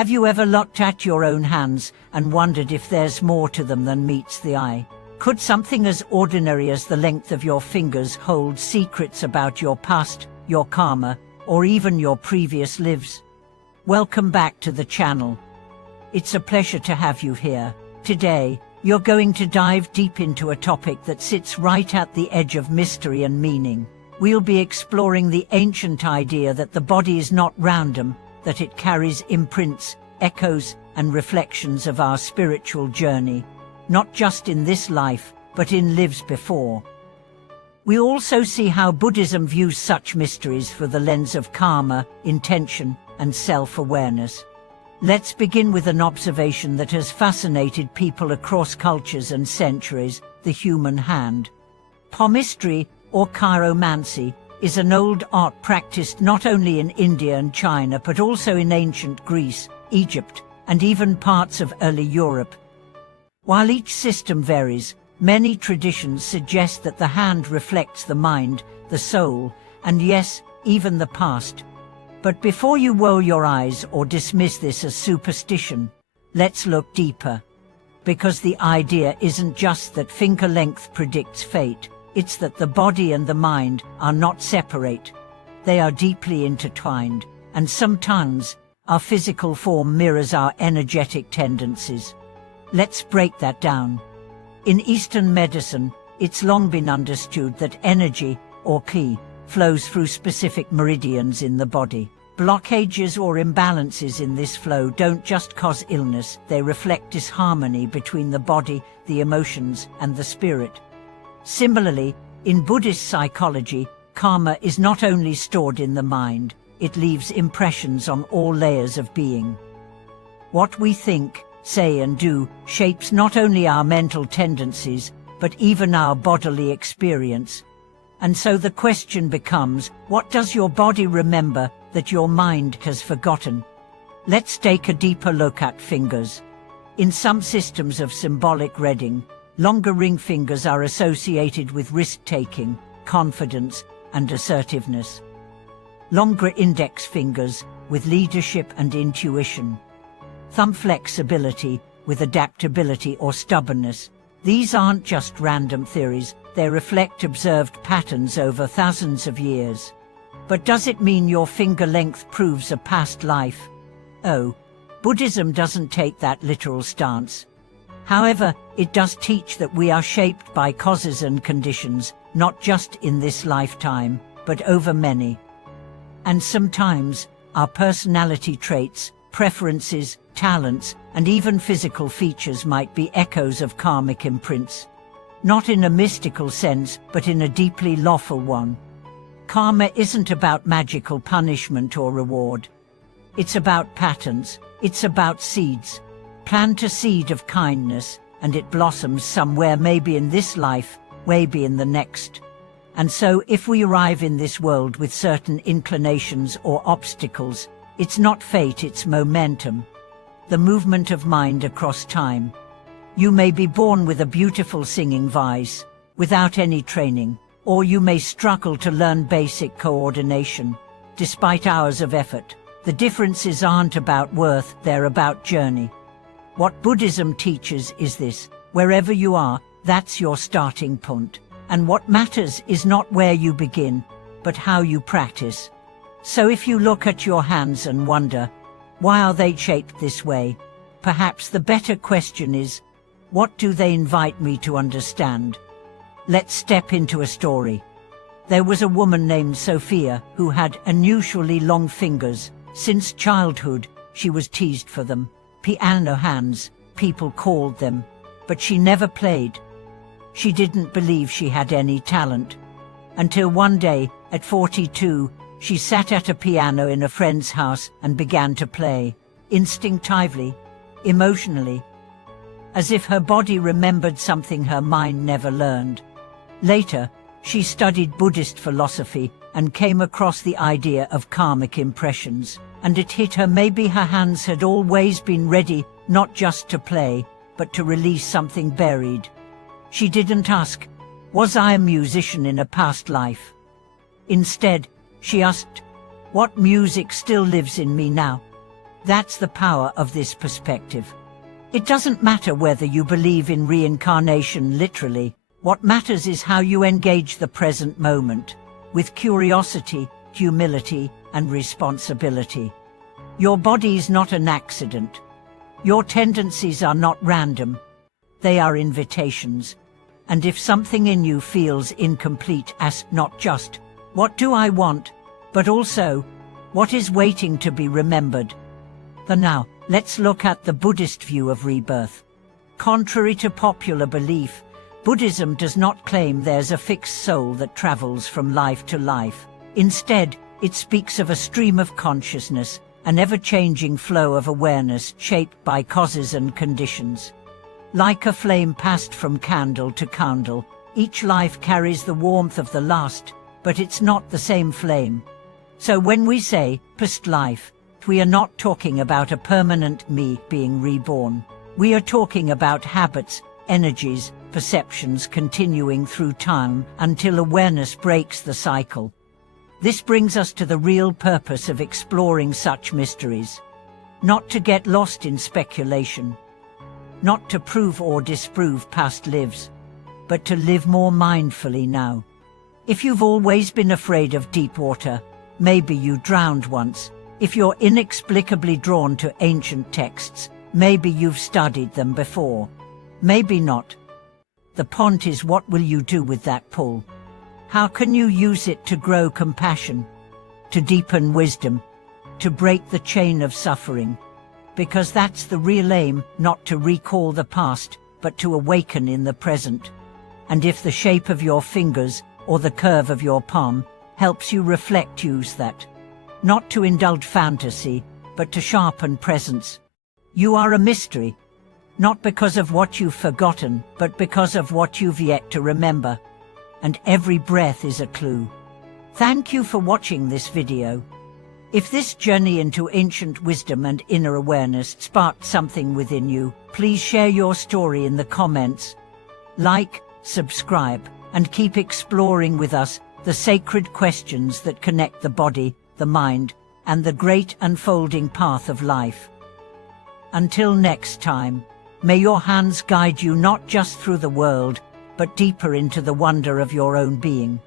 Have you ever looked at your own hands and wondered if there's more to them than meets the eye? Could something as ordinary as the length of your fingers hold secrets about your past, your karma, or even your previous lives? Welcome back to the channel. It's a pleasure to have you here. Today, you're going to dive deep into a topic that sits right at the edge of mystery and meaning. We'll be exploring the ancient idea that the body is not random, that it carries imprints, echoes, and reflections of our spiritual journey, not just in this life, but in lives before. We also see how Buddhism views such mysteries through the lens of karma, intention, and self-awareness. Let's begin with an observation that has fascinated people across cultures and centuries: the human hand. Palmistry, or chiromancy, is an old art practiced not only in India and China but also in ancient Greece, Egypt, and even parts of early Europe. While each system varies, many traditions suggest that the hand reflects the mind, the soul, and yes, even the past. But before you roll your eyes or dismiss this as superstition, let's look deeper. Because the idea isn't just that finger length predicts fate, it's that the body and the mind are not separate. They are deeply intertwined, and sometimes our physical form mirrors our energetic tendencies. Let's break that down. In Eastern medicine, it's long been understood that energy, or qi, flows through specific meridians in the body. Blockages or imbalances in this flow don't just cause illness, they reflect disharmony between the body, the emotions, and the spirit. Similarly, in Buddhist psychology, karma is not only stored in the mind, it leaves impressions on all layers of being. What we think, say, and do shapes not only our mental tendencies, but even our bodily experience. And so the question becomes, what does your body remember that your mind has forgotten? Let's take a deeper look at fingers. In some systems of symbolic reading, longer ring fingers are associated with risk-taking, confidence, and assertiveness. Longer index fingers with leadership and intuition. Thumb flexibility with adaptability or stubbornness. These aren't just random theories, they reflect observed patterns over thousands of years. But does it mean your finger length proves a past life? Oh, Buddhism doesn't take that literal stance. However, it does teach that we are shaped by causes and conditions, not just in this lifetime, but over many. And sometimes, our personality traits, preferences, talents, and even physical features might be echoes of karmic imprints. Not in a mystical sense, but in a deeply lawful one. Karma isn't about magical punishment or reward. It's about patterns, it's about seeds. Plant a seed of kindness, and it blossoms somewhere, maybe in this life, maybe in the next. And so if we arrive in this world with certain inclinations or obstacles, it's not fate, it's momentum. The movement of mind across time. You may be born with a beautiful singing voice, without any training, or you may struggle to learn basic coordination, despite hours of effort. The differences aren't about worth, they're about journey. What Buddhism teaches is this: wherever you are, that's your starting point. And what matters is not where you begin, but how you practice. So if you look at your hands and wonder, why are they shaped this way? Perhaps the better question is, what do they invite me to understand? Let's step into a story. There was a woman named Sophia who had unusually long fingers. Since childhood, she was teased for them. Piano hands, people called them. But she never played. She didn't believe she had any talent. Until one day, at 42, she sat at a piano in a friend's house and began to play, instinctively, emotionally, as if her body remembered something her mind never learned. Later, she studied Buddhist philosophy and came across the idea of karmic impressions, and it hit her maybe her hands had always been ready, not just to play, but to release something buried. She didn't ask, was I a musician in a past life? Instead, she asked, what music still lives in me now? That's the power of this perspective. It doesn't matter whether you believe in reincarnation literally. What matters is how you engage the present moment, with curiosity, humility, and responsibility. Your body is not an accident. Your tendencies are not random. They are invitations. And if something in you feels incomplete, ask not just, "What do I want?" but also, "What is waiting to be remembered?" For now, let's look at the Buddhist view of rebirth. Contrary to popular belief, Buddhism does not claim there's a fixed soul that travels from life to life. Instead, it speaks of a stream of consciousness, an ever-changing flow of awareness shaped by causes and conditions. Like a flame passed from candle to candle, each life carries the warmth of the last, but it's not the same flame. So when we say past life, we are not talking about a permanent me being reborn. We are talking about habits, energies, perceptions continuing through time until awareness breaks the cycle. This brings us to the real purpose of exploring such mysteries. Not to get lost in speculation, not to prove or disprove past lives, but to live more mindfully now. If you've always been afraid of deep water, maybe you drowned once. If you're inexplicably drawn to ancient texts, maybe you've studied them before. Maybe not. The point is, what will you do with that pull? How can you use it to grow compassion, to deepen wisdom, to break the chain of suffering? Because that's the real aim, not to recall the past, but to awaken in the present. And if the shape of your fingers or the curve of your palm helps you reflect, use that. Not to indulge fantasy, but to sharpen presence. You are a mystery, not because of what you've forgotten, but because of what you've yet to remember. And every breath is a clue. Thank you for watching this video. If this journey into ancient wisdom and inner awareness sparked something within you, please share your story in the comments. Like, subscribe, and keep exploring with us the sacred questions that connect the body, the mind, and the great unfolding path of life. Until next time, may your hands guide you not just through the world, but deeper into the wonder of your own being.